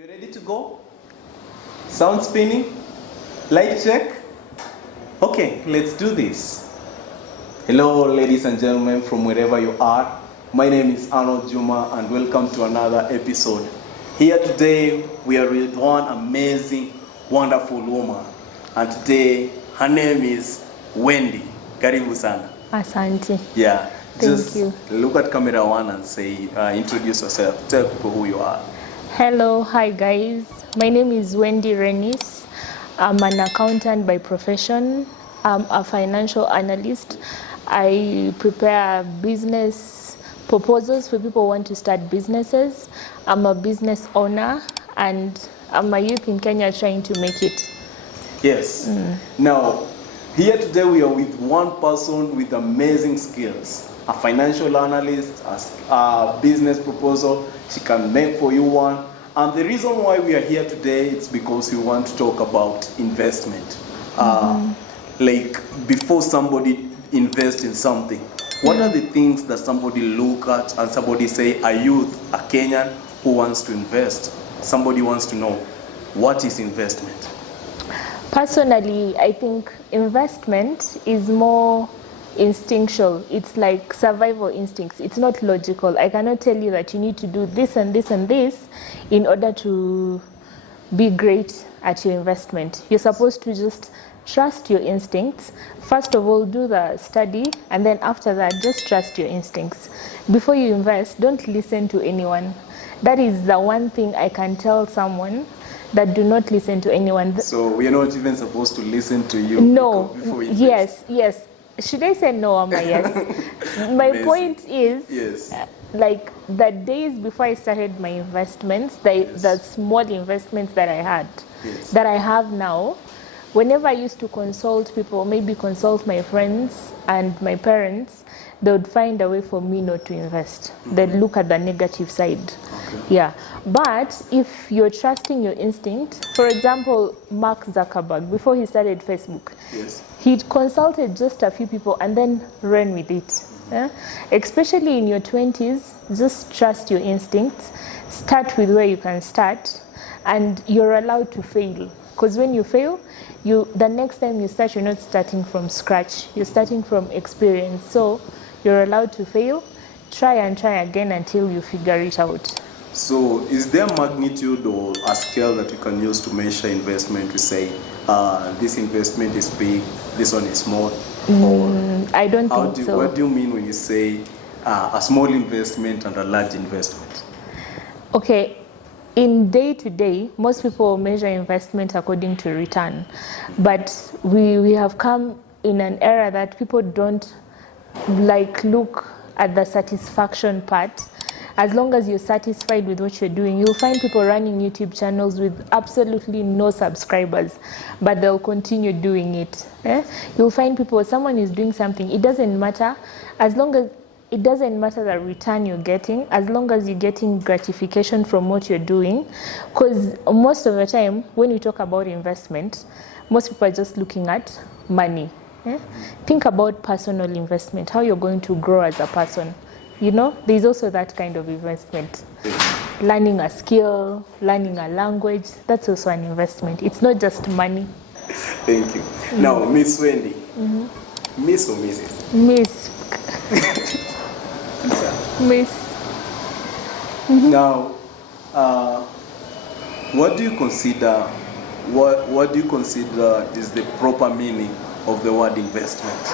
We ready to go? Sound spinning? Light check? Okay, let's do this. Hello, ladies and gentlemen, from wherever you are. My name is Arnoe Juma, and welcome to another episode. Here today, we are with one amazing, wonderful woman. And today, her name is Wendy. Karibu sana. Asante. Yeah. Thank you. Look at camera one and say, introduce yourself. Tell people who you are. Hello, hi guys. My name is Wendy Renis. I'm an accountant by profession. I'm a financial analyst. I prepare business proposals for people who want to start businesses. I'm a business owner and I'm a youth in Kenya trying to make it. Yes. Now, here today we are with one person with amazing skills. A financial analyst, a business proposal, she can make for you one. And the reason why we are here today is because we want to talk about investment. Like before somebody invests in something, what are the things that somebody look at and somebody say, a youth, a Kenyan who wants to invest, somebody wants to know, what is investment? Personally, I think investment is more instinctual. It's like survival instincts. It's not logical. I cannot tell you that you need to do this and this and this in order to be great at your investment. You're supposed to just trust your instincts. First of all, do the study, and then after that, just trust your instincts. Before you invest, don't listen to anyone. That is the one thing I can tell someone, that do not listen to anyone. So we're not even supposed to listen to you No. before we invest. Yes. Should I say no or my yes? My point is, yes. Like the days before I started my investments, the small investments that I had, that I have now, whenever I used to consult people, maybe consult my friends and my parents, they would find a way for me not to invest. They'd look at the negative side. Okay. Yeah. But if you're trusting your instinct, for example, Mark Zuckerberg, before he started Facebook, he consulted just a few people and then ran with it. Especially in your 20s, just trust your instincts. Start with where you can start, and you're allowed to fail. Because when you fail, the next time you start, you're not starting from scratch. You're starting from experience. So you're allowed to fail. Try again until you figure it out. So is there magnitude or a scale that you can use to measure investment to say, this investment is big, this one is small? I don't think so. What do you mean when you say a small investment and a large investment? Okay. In day-to-day, most people measure investment according to return. But we have come in an era that people don't look at the satisfaction part. As long as you're satisfied with what you're doing, you'll find people running YouTube channels with absolutely no subscribers, but they'll continue doing it. You'll find someone is doing something, it doesn't matter, it doesn't matter the return you're getting, as long as you're getting gratification from what you're doing. Because most of the time, when we talk about investment, most people are just looking at money. Think about personal investment, how you're going to grow as a person. You know, there's also that kind of investment. Learning a skill, learning a language, that's also an investment. It's not just money. Thank you. Now, Miss Wendy. Miss or Mrs.? Miss. Miss. Now, what do you consider is the proper meaning of the word investment?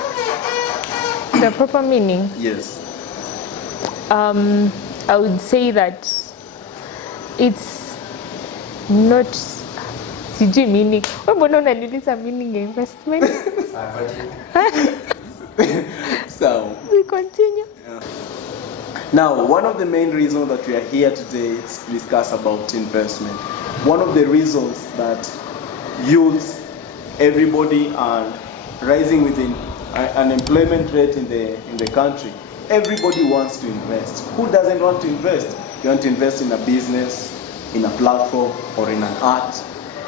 The proper meaning? Yes. I would say that it's not meaning. Meaning investment? So we continue. Now, one of the main reasons that we are here today is to discuss about investment. One of the reasons that youths, everybody, are rising with the unemployment rate in the country. Everybody wants to invest. Who doesn't want to invest? You want to invest in a business, in a platform, or in an art,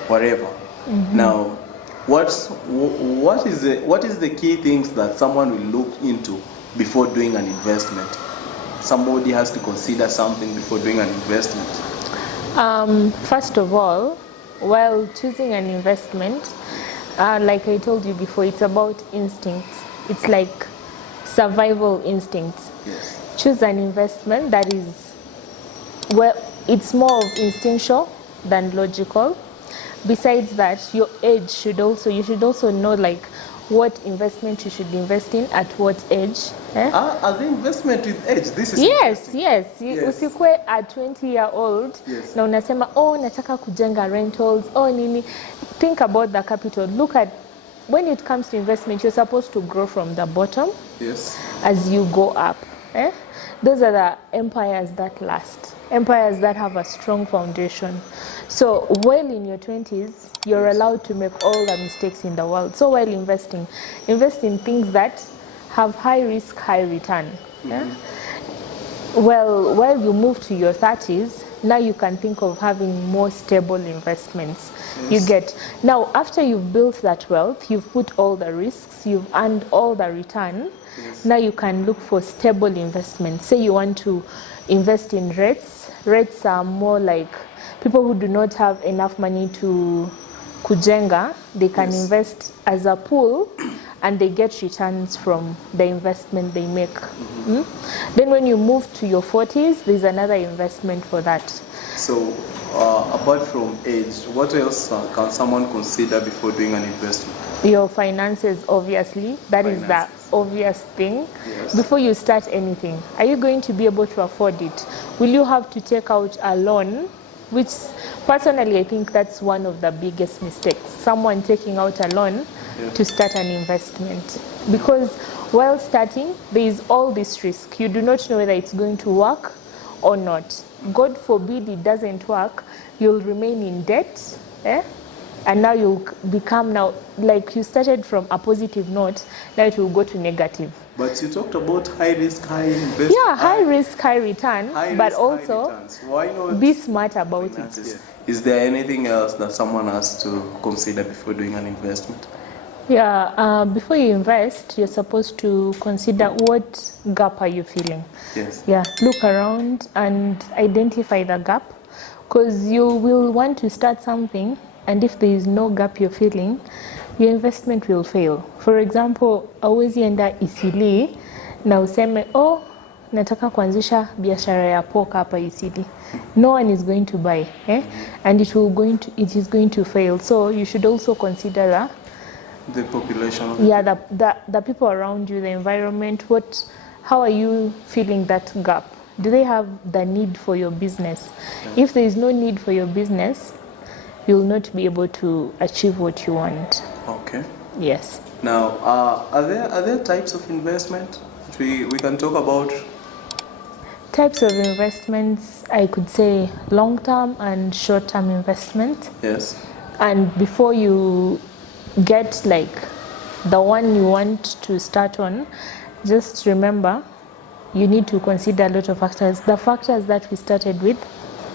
whatever. Now, what is the key things that someone will look into before doing an investment? Somebody has to consider something before doing an investment. First of all, while choosing an investment, like I told you before, it's about instincts. It's like survival instincts. Yes. Choose an investment that is, well, it's more of instinctual than logical. Besides that, your age should also, you should also know like what investment you should invest in at what age. Are the investment with age? This is Yes, yes. Yes. Usikwe a 20-year-old Yes. na unasema oh nataka kujenga rentals oh nini. Think about the capital. Look at when it comes to investment, you're supposed to grow from the bottom Yes. as you go up. Those are the empires that last, empires that have a strong foundation. So while in your 20s, you're allowed to make all the mistakes in the world. So while investing, invest in things that have high risk, high return. Well, while you move to your 30s, now you can think of having more stable investments. Yes. You get, now after you've built that wealth, you've put all the risks, you've earned all the return. Yes. Now you can look for stable investments. Say you want to invest in REITs. REITs are more like people who do not have enough money to kujenga. They can Yes. invest as a pool and they get returns from the investment they make. Then when you move to your 40s, there's another investment for that. So, apart from age, what else can someone consider before doing an investment? Your finances, obviously, that is the Finances. obvious thing. Yes. Before you start anything, are you going to be able to afford it? Will you have to take out a loan? Which, personally, I think that's one of the biggest mistakes. Someone taking out a loan to start an investment. Because while starting, there is all this risk. You do not know whether it's going to work or not. God forbid it doesn't work, you'll remain in debt. And now you'll become now, like you started from a positive note, now it will go to negative. But you talked about high risk, high investment. Yeah, high risk, high return, High but risk, also high returns. Why not be smart about finances? it. Is there anything else that someone has to consider before doing an investment? Yeah, before you invest, you're supposed to consider what gap are you feeling. Yes. Yeah, look around and identify the gap, because you will want to start something, and if there is no gap you're feeling, your investment will fail. For example, hauwezi enda Isili na useme oh, nataka kuanzisha biashara ya poka hapa Isili. No one is going to buy, and it is going to fail. So you should also consider The population. the people around you, the environment. How are you feeling that gap? Do they have the need for your business? If there is no need for your business, you'll not be able to achieve what you want. Okay. Yes. Now, are there types of investment that we can talk about? Types of investments, I could say long-term and short-term investment. Yes. And before you get like the one you want to start on, just remember you need to consider a lot of factors. The factors that we started with,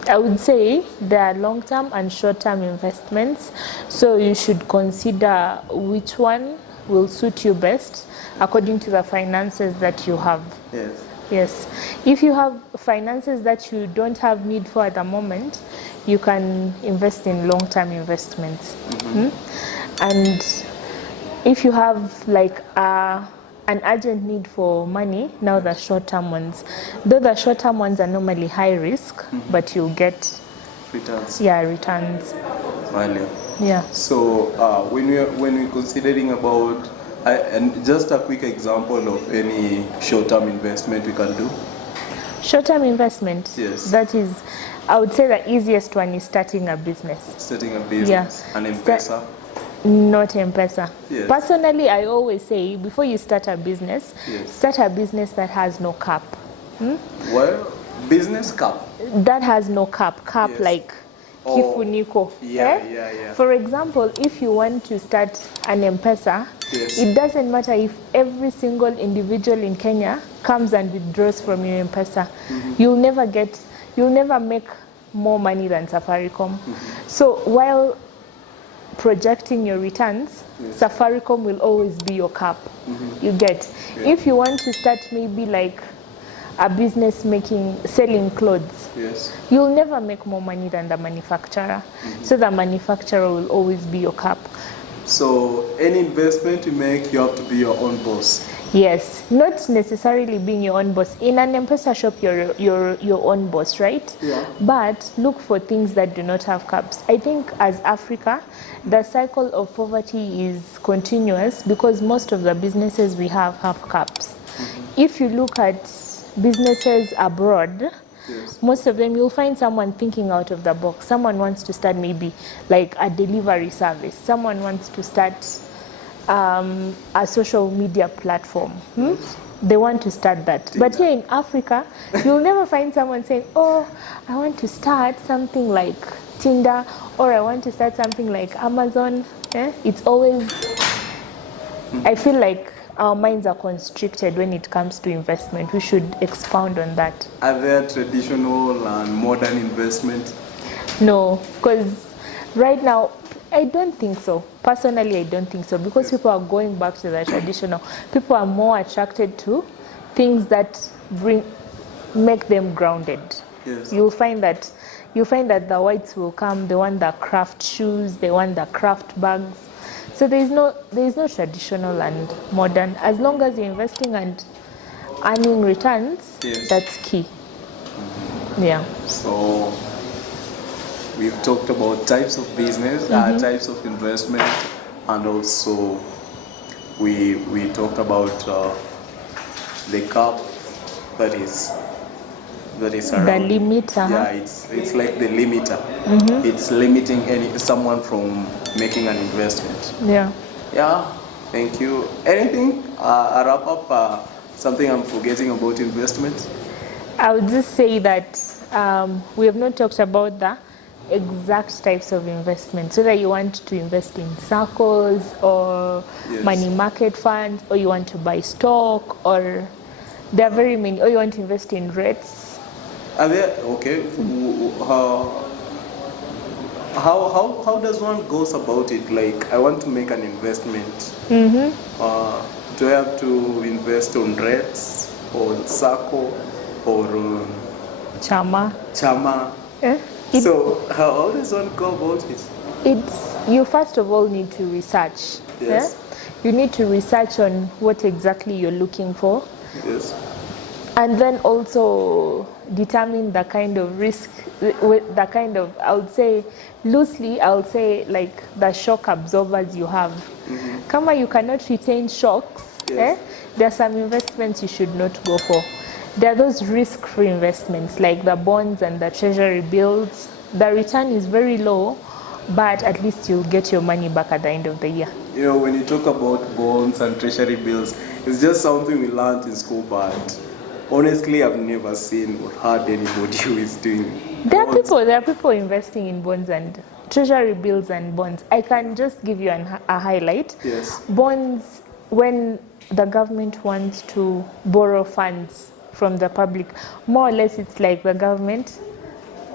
I would say there are long-term and short-term investments. So you should consider which one will suit you best according to the finances that you have. Yes. Yes. If you have finances that you don't have need for at the moment, you can invest in long-term investments. And if you have like an urgent need for money, now the short-term ones. Though the short-term ones are normally high risk, but you'll get Returns. returns. Value. Yeah. So when we're considering about, and just a quick example of any short-term investment we can do. Short-term investment. Yes. That is, I would say the easiest one is starting a business. Starting a business. Yeah. An M-Pesa. Not M-Pesa. Yes. Personally, I always say before you start a business, Yes. start a business that has no cap. Well, business cap. That has no cap. Yes. Like Oh, kifuniko. yeah. For example, if you want to start an M-Pesa, Yes. it doesn't matter if every single individual in Kenya comes and withdraws from your M-Pesa. You'll never make more money than Safaricom. So while projecting your returns, Safaricom will always be your cap. You get. Yeah. If you want to start maybe like a business selling clothes, Yes. you'll never make more money than the manufacturer. So the manufacturer will always be your cap. So any investment you make, you have to be your own boss. Yes, not necessarily being your own boss. In an M-Pesa shop, you're your own boss, right? Yeah. But look for things that do not have caps. I think as Africa, the cycle of poverty is continuous because most of the businesses we have caps. If you look at businesses abroad, Yes. most of them you'll find someone thinking out of the box. Someone wants to start maybe like a delivery service. Someone wants to start a social media platform. They want to start that. But here in Africa, you'll never find someone saying, oh, I want to start something like Tinder, or I want to start something like Amazon. It's always, I feel like our minds are constricted when it comes to investment. We should expound on that. Are there traditional and modern investment? No, because right now, I don't think so. Personally, I don't think so because people are going back to the traditional. People are more attracted to things that make them grounded. Yes. You'll find that the whites will come. They want the craft shoes. They want the craft bags. So there is no traditional and modern. As long as you're investing and earning returns, Yes. that's key. Yeah. So we've talked about types of business, types of investment, and also we talked about the cap that is around. The limit. Yeah, it's like the limiter. It's limiting someone from making an investment. Yeah. Yeah, thank you. Anything? A wrap up? Something I'm forgetting about investment? I would just say that we have not talked about the exact types of investment. So that you want to invest in circles or Yes. money market funds, or you want to buy stock, or there are very many, or you want to invest in REITs. Are there, okay, how does one goes about it? Like, I want to make an investment. Do I have to invest on REITs or SACCO or Chama? Eh? So how does one go about it? You first of all need to research. Yes. You need to research on what exactly you're looking for. Yes. And then also determine the kind of risk, the kind of, I would say, loosely, I would say like the shock absorbers you have. Kama you cannot retain shocks, Yes. there are some investments you should not go for. There are those risk-free investments like the bonds and the treasury bills. The return is very low, but at least you'll get your money back at the end of the year. You know, when you talk about bonds and treasury bills, it's just something we learned in school, but honestly, I've never seen or heard anybody who is doing. There are people investing in bonds and treasury bills and bonds. I can just give you a highlight. Yes. Bonds, when the government wants to borrow funds from the public, more or less it's like the government,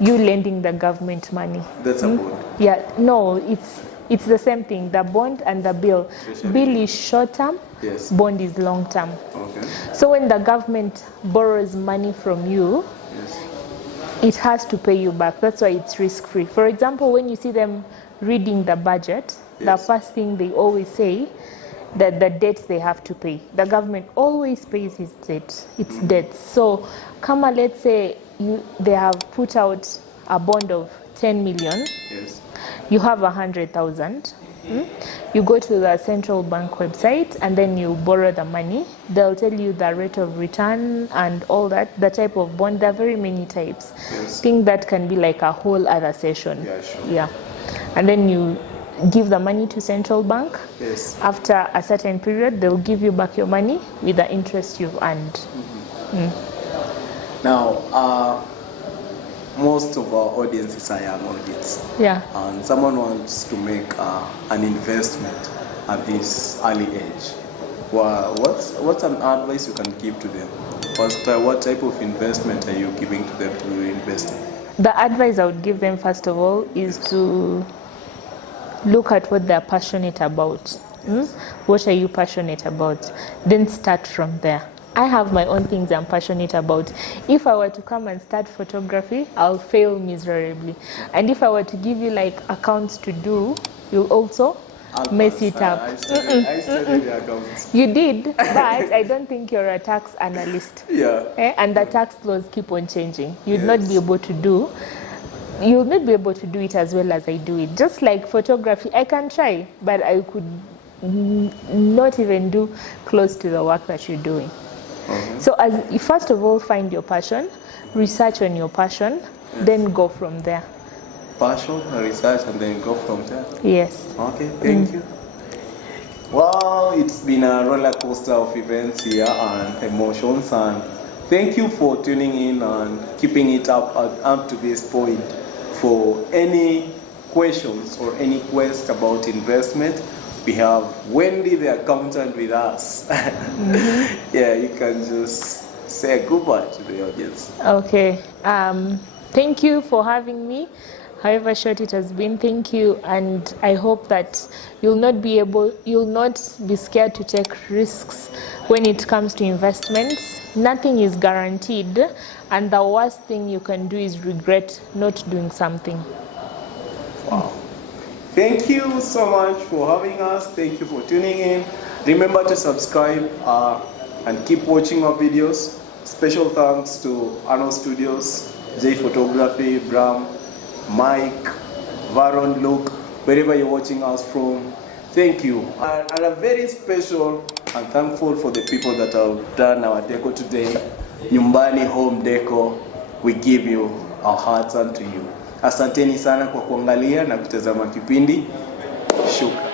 you lending the government money. That's a bond. Yeah, no, it's the same thing. The bond and the bill. Treasury. Bill is short term, Yes. bond is long term. Okay. So when the government borrows money from you, Yes. it has to pay you back. That's why it's risk-free. For example, when you see them reading the budget, the Yes. first thing they always say that the debt they have to pay. The government always pays its debt, debts. So, Kama, let's say they have put out a bond of 10 million. Yes. You have 100,000. You go to the central bank website and then you borrow the money. They'll tell you the rate of return and all that, the type of bond. There are very many types. Yes. I think that can be like a whole other session. Yeah, sure. Yeah. And then you give the money to central bank. Yes. After a certain period, they'll give you back your money with the interest you've earned. Now, most of our audiences are young audience. Yeah. And someone wants to make an investment at this early age. Well, what's an advice you can give to them? First, what type of investment are you giving to them to invest in? The advice I would give them, first of all, is to look at what they're passionate about. What are you passionate about? Then start from there. I have my own things I'm passionate about. If I were to come and start photography, I'll fail miserably. And if I were to give you like accounts to do, you'll also mess it up. I studied the accounts. You did, but I don't think you're a tax analyst. Yeah. And the tax laws keep on changing. You'd Yes. not be able to do. You'll not be able to do it as well as I do it. Just like photography, I can try, but I could not even do close to the work that you're doing. So as you first of all find your passion, research on your passion, then go from there. Passion, research, and then go from there. Yes. Okay, thank you. Well, it's been a roller coaster of events here and emotions, and thank you for tuning in and keeping it up to this point. For any questions or any quest about investment, we have Wendy the accountant with us. Yeah, you can just say goodbye to the audience. Okay. Thank you for having me. However short it has been, thank you, and I hope that you'll not be scared to take risks when it comes to investments. Nothing is guaranteed, and the worst thing you can do is regret not doing something. Wow. Thank you so much for having us. Thank you for tuning in. Remember to subscribe and keep watching our videos. Special thanks to Arnoe Studios, J Photography, Bram, Mike, Varon, Luke, wherever you're watching us from. Thank you. And a very special and thankful for the people that have done our deco today. Nyumbani Home Deco, we give you our hearts unto you. Asanteni sana kwa kuangalia na kutazama kipindi. Shukran.